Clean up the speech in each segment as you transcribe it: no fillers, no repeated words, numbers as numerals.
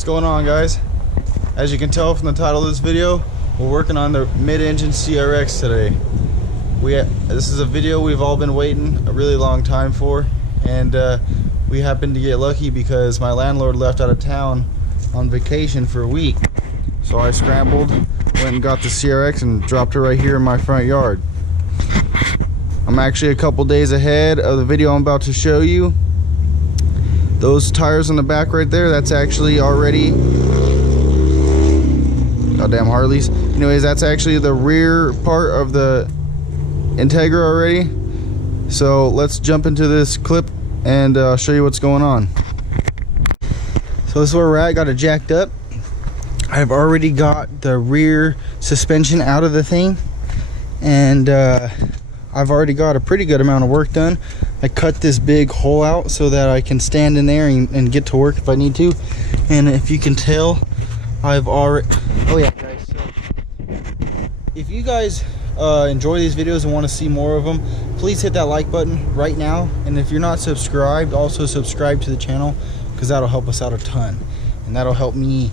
What's going on, guys? As you can tell from the title of this video, we're working on the mid-engine CRX today. This is a video we've all been waiting a really long time for, and we happened to get lucky because my landlord left out of town on vacation for a week. So I scrambled, went and got the CRX and dropped it right here in my front yard. I'm actually a couple days ahead of the video I'm about to show you. Those tires on the back right there, that's actually already, goddamn Harleys. Anyways, that's actually the rear part of the Integra already. So let's jump into this clip and show you what's going on. So this is where we're at. Got it jacked up. I've already got the rear suspension out of the thing, and I've already got a pretty good amount of work done. I cut this big hole out so that I can stand in there and get to work if I need to. And if you can tell, I've already, oh yeah guys, so if you guys enjoy these videos and want to see more of them, please hit that like button right now. And if you're not subscribed, also subscribe to the channel, because that'll help us out a ton, and that'll help me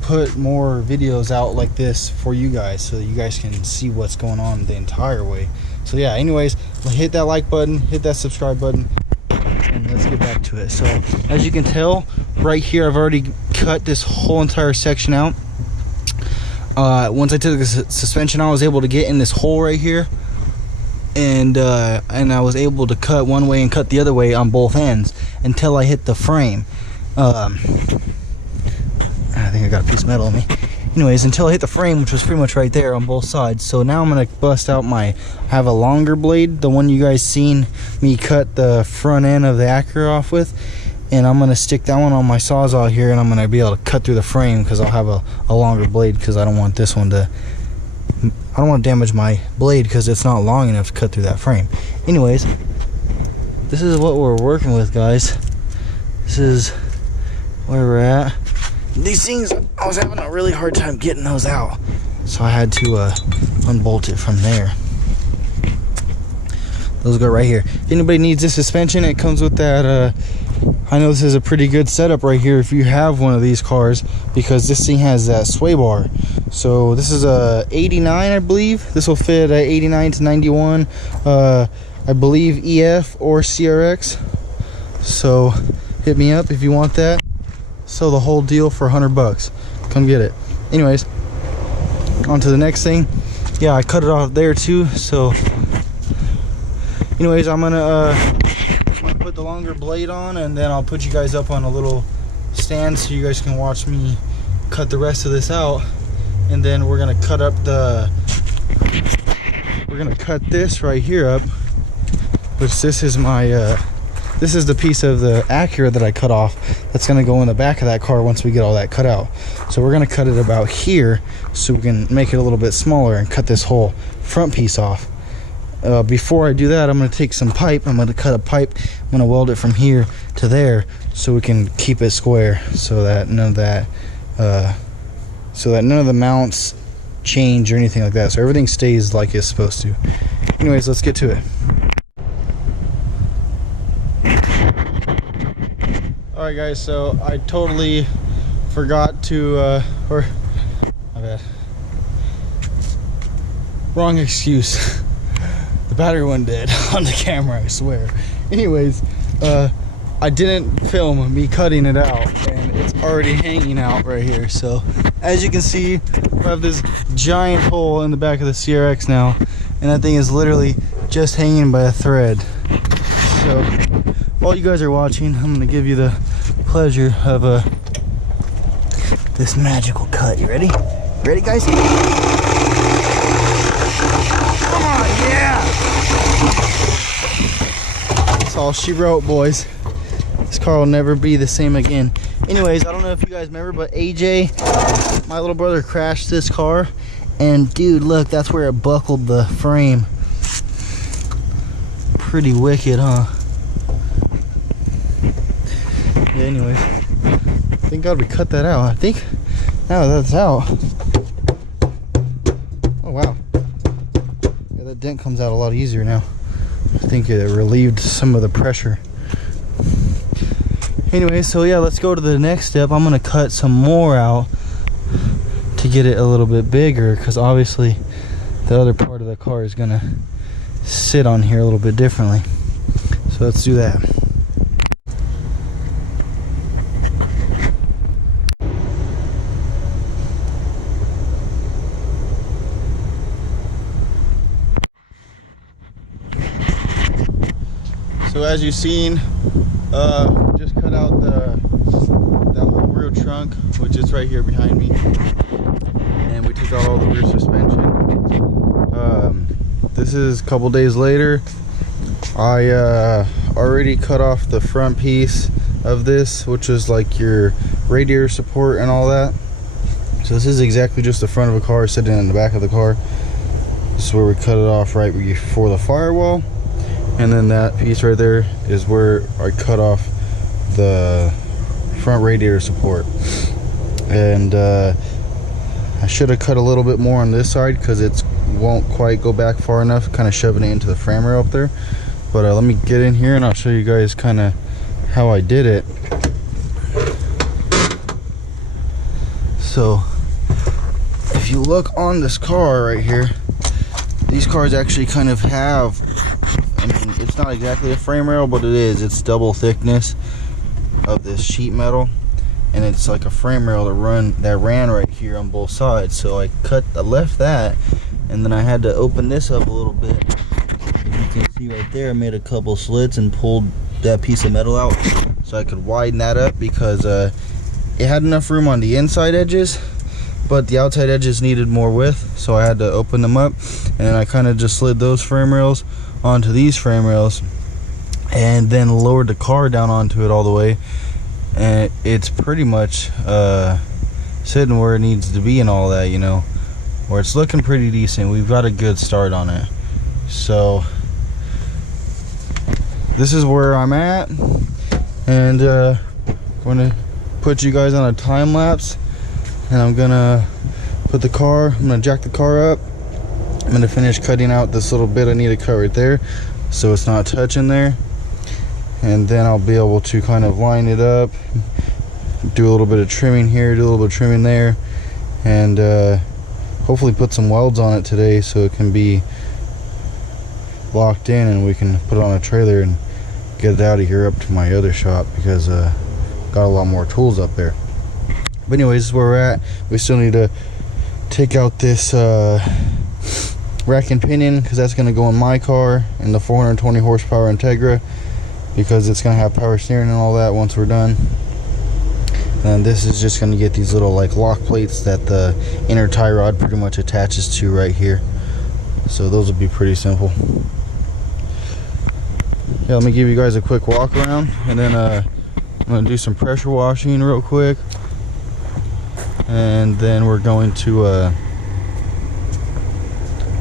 put more videos out like this for you guys, so that you guys can see what's going on the entire way. So yeah, anyways, hit that like button, hit that subscribe button, and let's get back to it. So as you can tell right here, I've already cut this whole entire section out. Once I took the suspension, I was able to get in this hole right here, and I was able to cut one way and cut the other way on both ends until I hit the frame. I think I got a piece of metal on me. Anyways, until I hit the frame, which was pretty much right there on both sides. So now I'm gonna bust out I have a longer blade, the one you guys seen me cut the front end of the Acura off with, and I'm gonna stick that one on my Sawzall here, and I'm gonna be able to cut through the frame because I'll have a longer blade, because I don't want this one to, I don't want to damage my blade because it's not long enough to cut through that frame. Anyways, this is what we're working with, guys. This is where we're at. These things, I was having a really hard time getting those out, so I had to unbolt it from there. Those go right here. If anybody needs this suspension, it comes with that. I know this is a pretty good setup right here if you have one of these cars, because this thing has that sway bar. So this is a 89, I believe. This will fit a 89 to 91, I believe EF or CRX. So hit me up if you want that. So the whole deal for $100. Come get it. Anyways, on to the next thing. Yeah, I cut it off there too. So anyways, I'm gonna put the longer blade on, and then I'll put you guys up on a little stand so you guys can watch me cut the rest of this out. And then we're gonna cut up we're gonna cut this right here up, which this is my this is the piece of the Acura that I cut off that's going to go in the back of that car once we get all that cut out. So we're going to cut it about here so we can make it a little bit smaller and cut this whole front piece off. Before I do that, I'm going to take some pipe. I'm going to cut a pipe. I'm going to weld it from here to there so we can keep it square, so that none of that none of the mounts change or anything like that. So everything stays like it's supposed to. Anyways, let's get to it. Alright guys, so I totally forgot to, my bad. Wrong excuse. The battery went dead on the camera, I swear. Anyways, I didn't film me cutting it out, and it's already hanging out right here. So, as you can see, we have this giant hole in the back of the CRX now, and that thing is literally just hanging by a thread. So, while you guys are watching, I'm gonna give you the pleasure of this magical cut. You ready? Ready, guys? Come on, yeah! That's all she wrote, boys. This car will never be the same again. Anyways, I don't know if you guys remember, but AJ, my little brother, crashed this car, and dude, look, that's where it buckled the frame. Pretty wicked, huh? Yeah, anyways, thank God we cut that out. I think now that's out. Oh wow, yeah, that dent comes out a lot easier now. I think it relieved some of the pressure. Anyway, so yeah, let's go to the next step. I'm gonna cut some more out to get it a little bit bigger, because obviously the other part of the car is gonna sit on here a little bit differently. So let's do that. So as you've seen, just cut out that whole rear trunk, which is right here behind me, and we took out all the rear suspension. This is a couple days later. I already cut off the front piece of this, which is like your radiator support and all that. So this is exactly just the front of a car sitting in the back of the car. This is where we cut it off right before the firewall. And then that piece right there is where I cut off the front radiator support. And I should have cut a little bit more on this side because it won't quite go back far enough, kind of shoving it into the frame rail up there. But let me get in here and I'll show you guys kind of how I did it. So if you look on this car right here, these cars actually kind of have, I mean, it's not exactly a frame rail, but it is. It's double thickness of this sheet metal, and it's like a frame rail that ran right here on both sides. So I left that, and then I had to open this up a little bit. As you can see right there, I made a couple slits and pulled that piece of metal out so I could widen that up, because it had enough room on the inside edges, but the outside edges needed more width, so I had to open them up. And then I kind of just slid those frame rails onto these frame rails, and then lowered the car down onto it all the way, and it's pretty much sitting where it needs to be and all that, you know, where it's looking pretty decent. We've got a good start on it. So this is where I'm at, and I'm gonna put you guys on a time lapse, and I'm gonna jack the car up. I'm gonna finish cutting out this little bit I need to cut right there so it's not touching there, and then I'll be able to kind of line it up, do a little bit of trimming here, do a little bit of trimming there, and hopefully put some welds on it today so it can be locked in and we can put it on a trailer and get it out of here up to my other shop, because got a lot more tools up there. But anyways, this is where we're at. We still need to take out this rack and pinion, because that's going to go in my car, in the 420 horsepower Integra, because it's going to have power steering and all that once we're done. And this is just going to get these little like lock plates that the inner tie rod pretty much attaches to right here. So those will be pretty simple. Yeah, let me give you guys a quick walk around, and then I'm going to do some pressure washing real quick, and then we're going to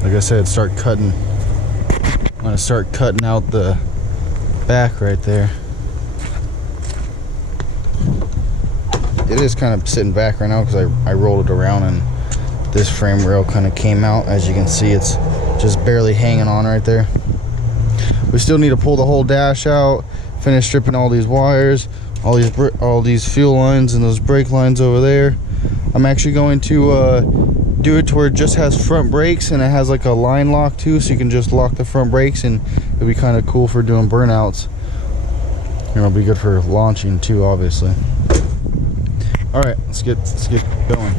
like I said, start cutting. I'm going to start cutting out the back right there. It is kind of sitting back right now because I rolled it around and this frame rail kind of came out. As you can see, it's just barely hanging on right there. We still need to pull the whole dash out, finish stripping all these wires, all these fuel lines and those brake lines over there. I'm actually going to do it to where it just has front brakes, and it has like a line lock too, so you can just lock the front brakes, and it'll be kind of cool for doing burnouts. And it'll be good for launching too, obviously. All right, let's get going.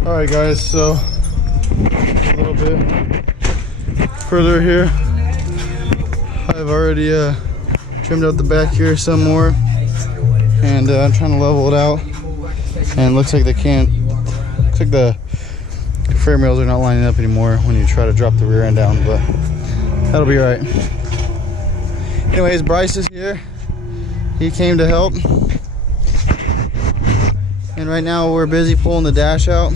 Alright guys, so a little bit further here, I've already Trimmed out the back here some more, and I'm trying to level it out. And it looks like the frame rails are not lining up anymore when you try to drop the rear end down, but that'll be right. Anyways, Bryce is here. He came to help. And right now we're busy pulling the dash out.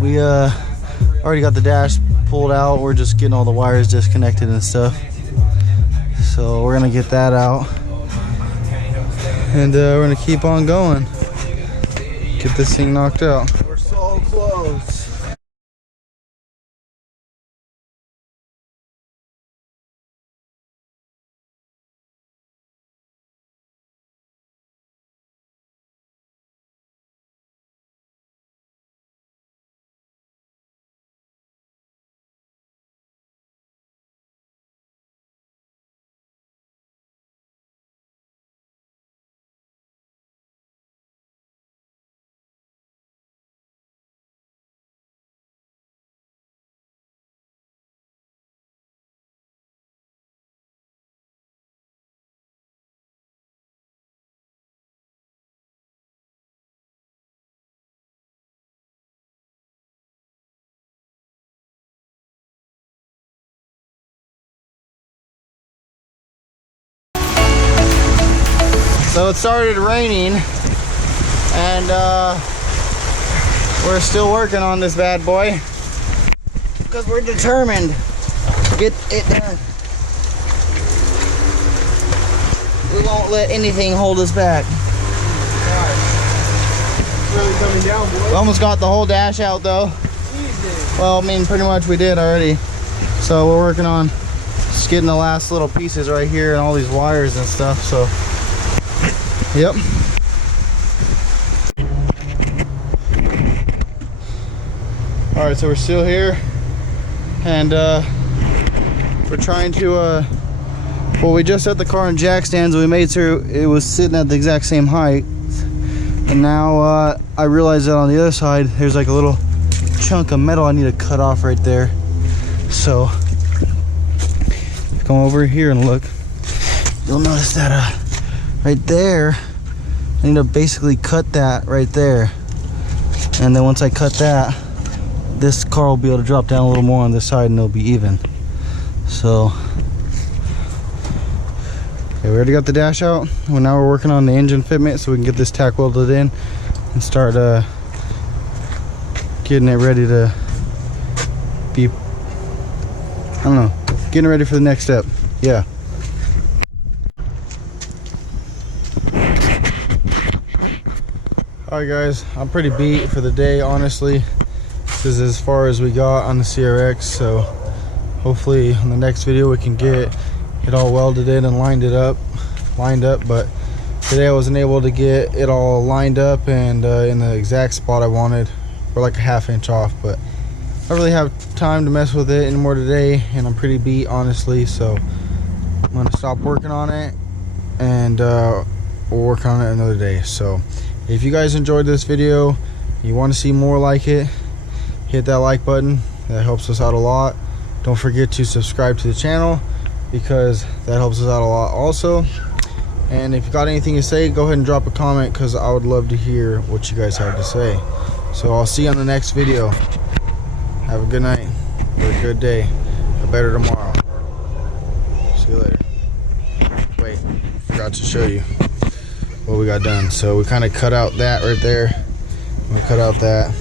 We already got the dash pulled out. We're just getting all the wires disconnected and stuff. So we're gonna get that out. And we're gonna keep on going. Get this thing knocked out. We're so close. So it started raining, and we're still working on this bad boy because we're determined to get it done. We won't let anything hold us back. It's really coming down, boy. We almost got the whole dash out though. Easy. Well, I mean, pretty much we did already. So we're working on just getting the last little pieces right here and all these wires and stuff. So, yep. All right, so we're still here, and we're trying to. Well, we just set the car in jack stands. We made sure it was sitting at the exact same height, and now I realized that on the other side there's like a little chunk of metal I need to cut off right there. So come over here and look. You'll notice that right there, I need to basically cut that right there, and then once I cut that, this car will be able to drop down a little more on this side and it'll be even. So okay, we already got the dash out. Well, now we're working on the engine fitment so we can get this tack welded in and start getting it ready to be, I don't know, getting ready for the next step. Yeah. Alright guys, I'm pretty beat for the day, honestly. This is as far as we got on the CRX, so hopefully in the next video we can get it all welded in and lined up, but today I wasn't able to get it all lined up and in the exact spot I wanted. We're like a ½ inch off, but I don't really have time to mess with it anymore today, and I'm pretty beat, honestly, so I'm gonna stop working on it, and we'll work on it another day. So if you guys enjoyed this video, you want to see more like it, hit that like button. That helps us out a lot. Don't forget to subscribe to the channel because that helps us out a lot also. And if you got anything to say, go ahead and drop a comment because I would love to hear what you guys have to say. So I'll see you on the next video. Have a good night or a good day, a better tomorrow. See you later. Wait, forgot to show you what we got done. So we kind of cut out that right there. We cut out that,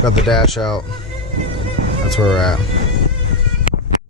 got the dash out. That's where we're at.